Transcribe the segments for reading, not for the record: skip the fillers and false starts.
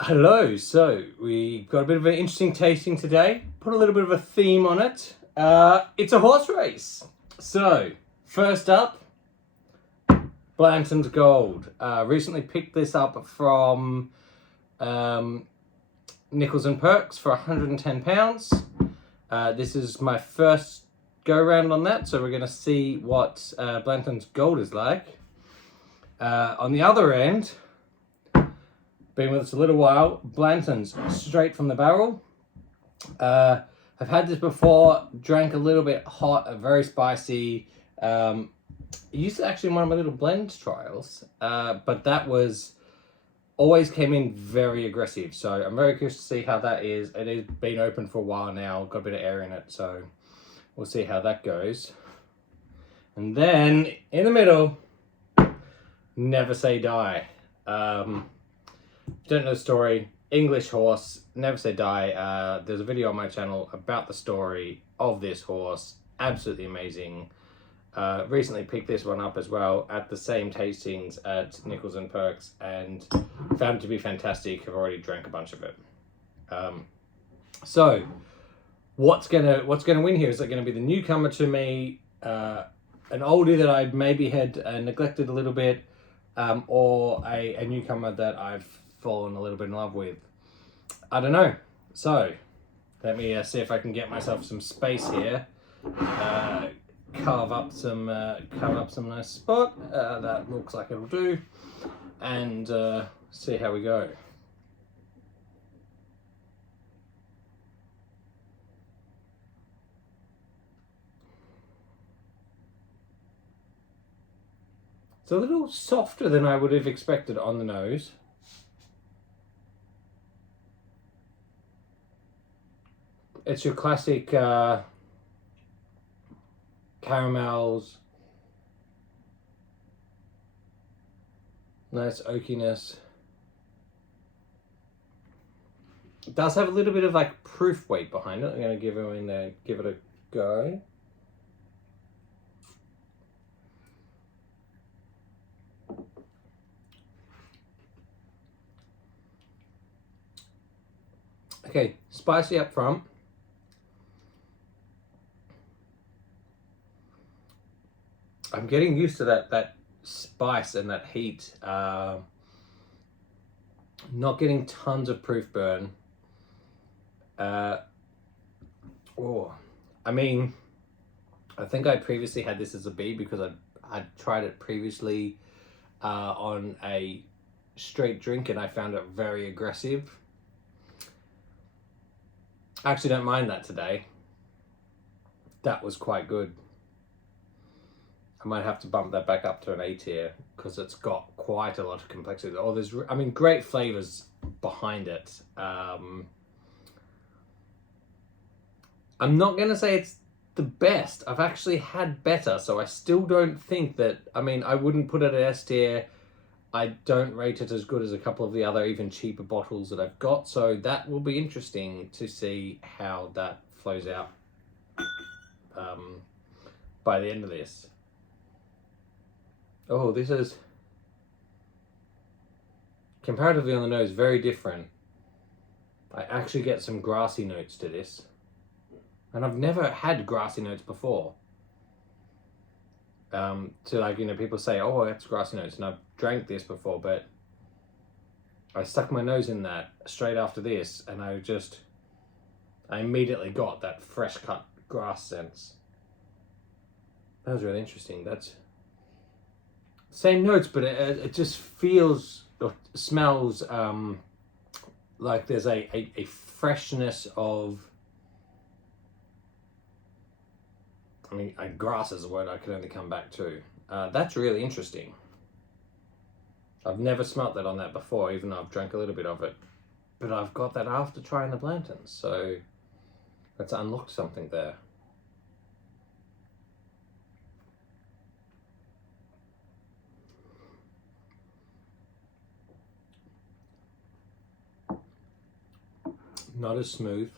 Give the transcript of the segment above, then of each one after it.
Hello, so we got a bit of an interesting tasting today. Put a little bit of a theme on it. It's a horse race. So, first up, Blantons Gold. Recently picked this up from Nichols and Perks for £110. This is my first go round on that, so we're going to see what Blantons Gold is like. On the other end, been with us a little while, Blantons, straight from the barrel. I've had this before, drank a little bit hot, very spicy. Used to actually in one of my little blend trials, but that was always came in very aggressive. So I'm very curious to see how that is. It has been open for a while now, got a bit of air in it, so we'll see how that goes. And then in the middle, Never Say Die. Don't know the story. English horse, Never Say Die. There's a video on my channel about the story of this horse. Absolutely amazing. Recently picked this one up as well at the same tastings at Nichols and Perks and found it to be fantastic. I've already drank a bunch of it. So what's gonna win here? Is it gonna be the newcomer to me, an oldie that I maybe had neglected a little bit, or a newcomer that I've fallen a little bit in love with? I don't know. So let me see if I can get myself some space here. Carve up some nice spot that looks like it'll do, and see how we go. It's a little softer than I would have expected on the nose. It's your classic caramels, nice oakiness. It does have a little bit of like proof weight behind it. I'm going to give it a go. Okay, spicy up front. I'm getting used to that spice and that heat. Not getting tons of proof burn. I mean, I think I previously had this as a B because I'd tried it previously on a straight drink and I found it very aggressive. I actually don't mind that today. That was quite good. I might have to bump that back up to an A tier because it's got quite a lot of complexity. Oh, there's, I mean, great flavors behind it. I'm not going to say it's the best. I've actually had better, so I still don't think that, I mean, I wouldn't put it at S tier. I don't rate it as good as a couple of the other even cheaper bottles that I've got, so that will be interesting to see how that flows out by the end of this. Oh, this is comparatively on the nose very different. I actually get some grassy notes to this, and I've never had grassy notes before. To like, you know, people say, oh, that's grassy notes, and I've drank this before, but I stuck my nose in that straight after this, and I immediately got that fresh cut grass sense. That was really interesting. That's same notes, but it just feels or smells like there's a freshness of, I mean, grass is a word I can only come back to. That's really interesting. I've never smelt that on that before, even though I've drank a little bit of it. But I've got that after trying the Blantons, so that's unlocked something there. Not as smooth.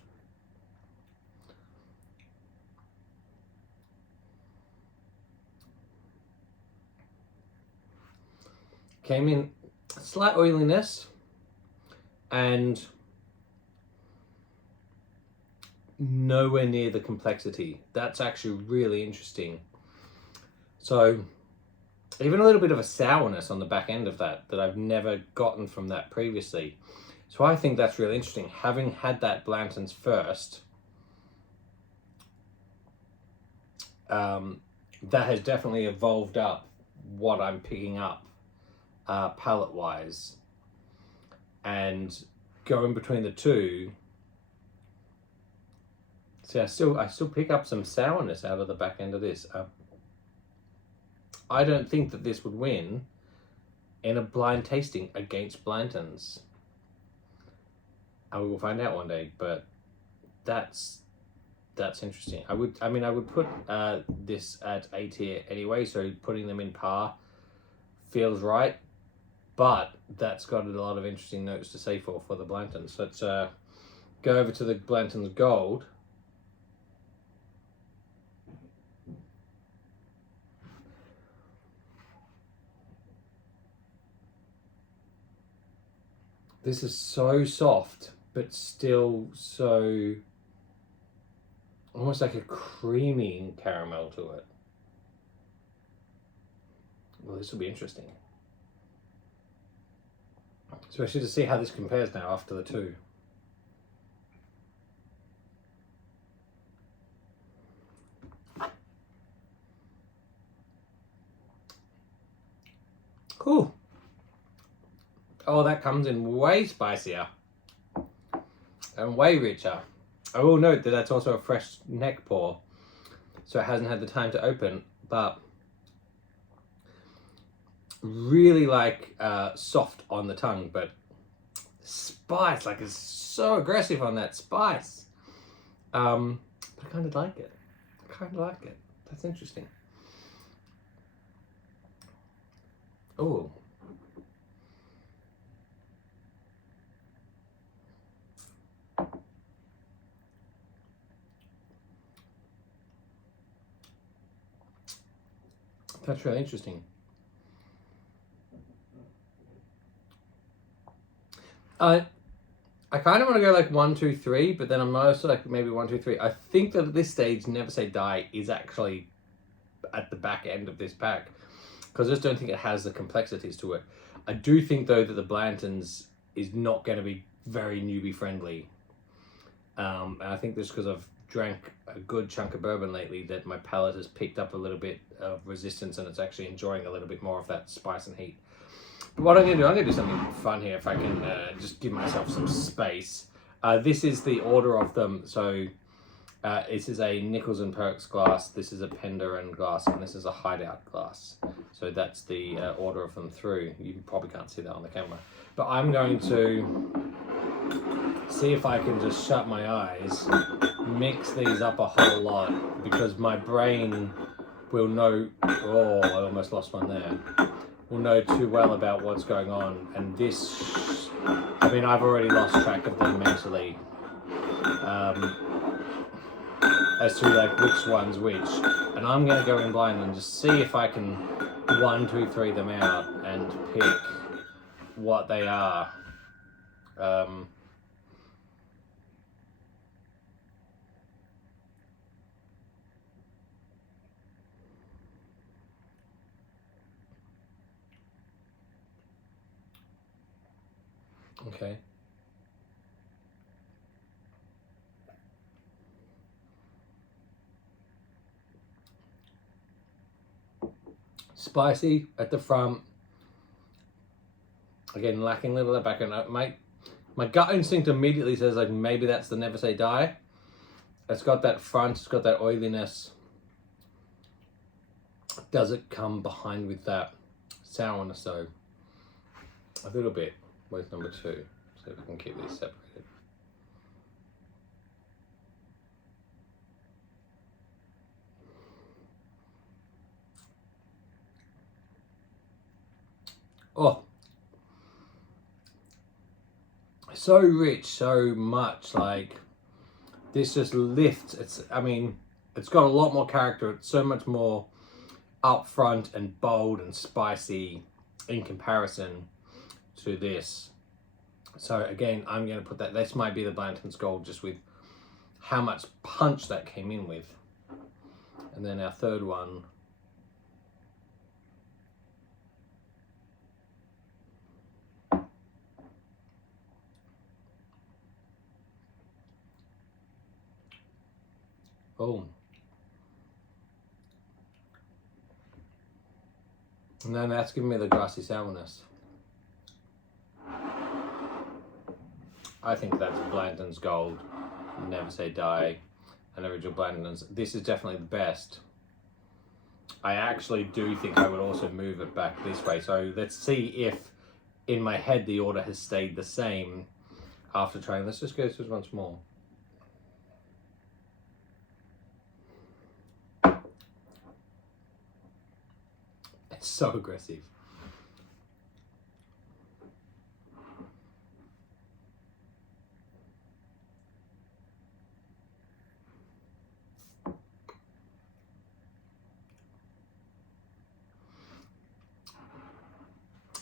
Came in slight oiliness, and nowhere near the complexity. That's actually really interesting. So even a little bit of a sourness on the back end of that I've never gotten from that previously. So I think that's really interesting. Having had that Blantons first, that has definitely evolved up what I'm picking up palette wise, and going between the two. See, I still pick up some sourness out of the back end of this. I don't think that this would win in a blind tasting against Blantons. And we will find out one day, but that's interesting. I would put this at A tier anyway, so putting them in par feels right, but that's got a lot of interesting notes to say for the Blantons. So let's go over to the Blantons Gold. This is so soft, but still so almost like a creamy caramel to it. Well, this will be interesting, especially to see how this compares now after the two. Cool. Oh, that comes in way spicier and way richer. I will note that that's also a fresh neck pour, so it hasn't had the time to open, but really like soft on the tongue, but spice, like, it's so aggressive on that spice. But I kind of like it. That's interesting. Oh. That's really interesting. I kind of want to go like 1, 2, 3, but then I'm also like maybe 1, 2, 3. I think that at this stage, Never Say Die is actually at the back end of this pack, because I just don't think it has the complexities to it. I do think though that the Blantons is not going to be very newbie friendly, and I think this because I've drank a good chunk of bourbon lately that my palate has picked up a little bit of resistance, and it's actually enjoying a little bit more of that spice and heat. But what I'm going to do something fun here if I can just give myself some space. This is the order of them. So this is a Nichols and Perks glass, this is a Penderin glass, and this is a Hideout glass. So that's the order of them through. You probably can't see that on the camera, but I'm going to see if I can just shut my eyes, mix these up a whole lot, because my brain will know, oh, I almost lost one there, will know too well about what's going on. And this, I mean, I've already lost track of them mentally, as to like which one's which. And I'm going to go in blind and just see if I can 1, 2, 3 them out and pick what they are. Okay. Spicy at the front. Again, lacking a little of that background. My gut instinct immediately says like maybe that's the Never Say Die. It's got that front, it's got that oiliness. Does it come behind with that sourness though? A little bit. Where's number 2? See if we can keep these separated. Oh, so rich, so much. Like, this just lifts. I mean, it's got a lot more character. It's so much more upfront and bold and spicy in comparison to this. So again, I'm going to put that, this might be the Blantons Gold just with how much punch that came in with. And then our third one, oh. And then that's giving me the grassy sourness. I think that's Blantons Gold, Never Say Die, and Original Blantons. This is definitely the best. I actually do think I would also move it back this way. So let's see if in my head the order has stayed the same after trying. Let's just go through once more. It's so aggressive.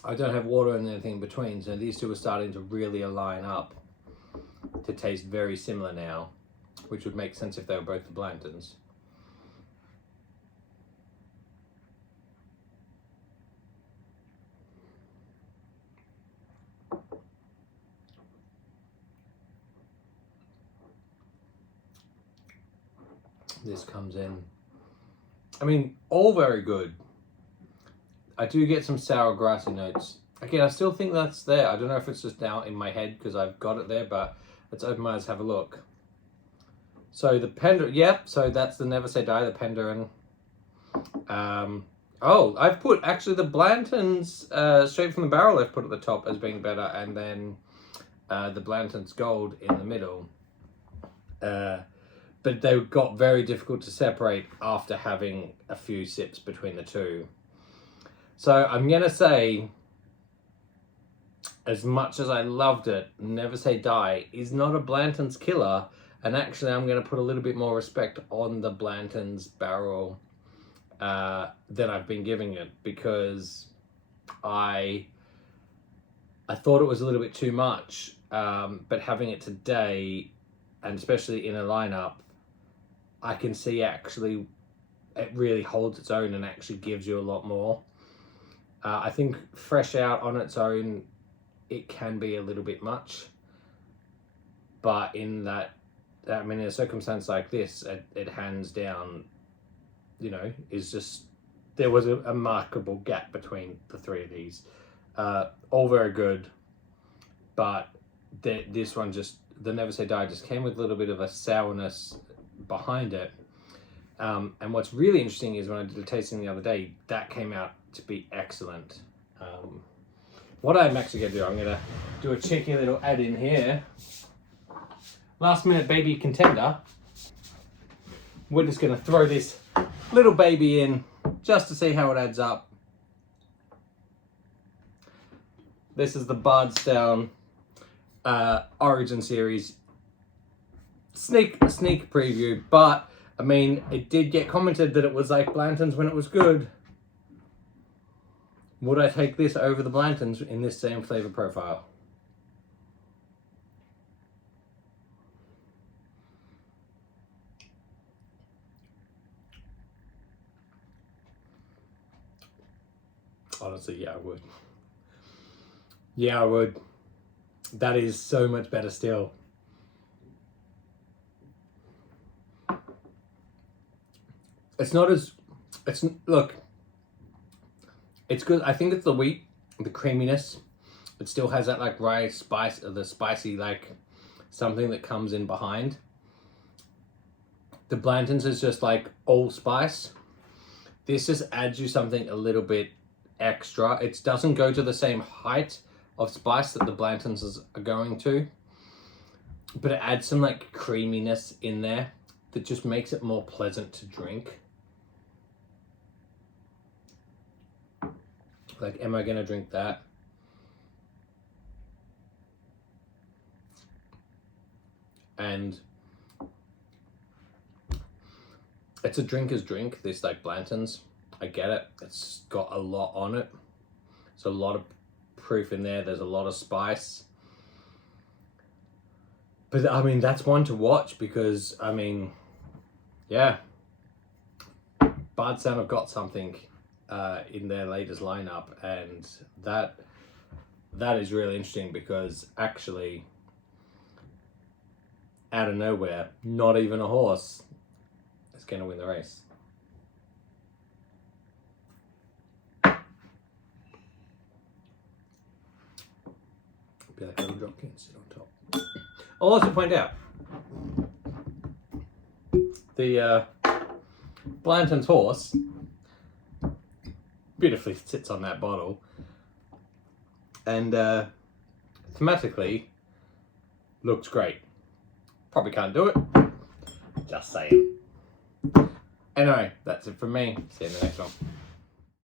I don't have water and anything in between, so these two are starting to really align up to taste very similar now, which would make sense if they were both the Blantons. This comes in, I mean, all very good. I do get some sour grassy notes. Again, I still think that's there. I don't know if it's just now in my head because I've got it there, but let's open my eyes, have a look. So the Penderin, yeah, so that's the Never Say Die, the Penderin. Oh, I've put actually the Blantons straight from the barrel I've put at the top as being better, and then the Blantons Gold in the middle. But they got very difficult to separate after having a few sips between the two. So I'm going to say, as much as I loved it, Never Say Die is not a Blantons killer. And actually, I'm going to put a little bit more respect on the Blantons barrel than I've been giving it, because I thought it was a little bit too much. But having it today, and especially in a lineup, I can see actually it really holds its own and actually gives you a lot more. I think fresh out on its own, it can be a little bit much. But in that, I mean, in a circumstance like this, it hands down, you know, is just, there was a remarkable gap between the three of these. All very good, but this one just, the Never Say Die just came with a little bit of a sourness behind it. And what's really interesting is when I did a tasting the other day, that came out to be excellent. What I'm actually going to do, I'm going to do a cheeky little add in here. Last minute baby contender. We're just going to throw this little baby in just to see how it adds up. This is the Bardstown Origin Series sneak preview, but I mean, it did get commented that it was like Blantons when it was good. Would I take this over the Blantons in this same flavor profile? Honestly, yeah, I would. Yeah, I would. That is so much better still. It's not as, look, it's good. I think it's the wheat, the creaminess. It still has that like rye spice, or the spicy like something that comes in behind. The Blantons is just like allspice. This just adds you something a little bit extra. It doesn't go to the same height of spice that the Blantons are going to, but it adds some like creaminess in there that just makes it more pleasant to drink. Like, am I going to drink that? And it's a drinker's drink, this like Blantons. I get it. It's got a lot on it. There's a lot of proof in there. There's a lot of spice. But I mean, that's one to watch because, I mean, yeah, Bardstown have got something in their latest lineup, and that is really interesting because actually, out of nowhere, not even a horse is going to win the race. Be like a little jockey and sit on top. I'll also point out the Blantons horse beautifully sits on that bottle, and thematically looks great. Probably can't do it, just saying. Anyway, that's it from me. See you in the next one.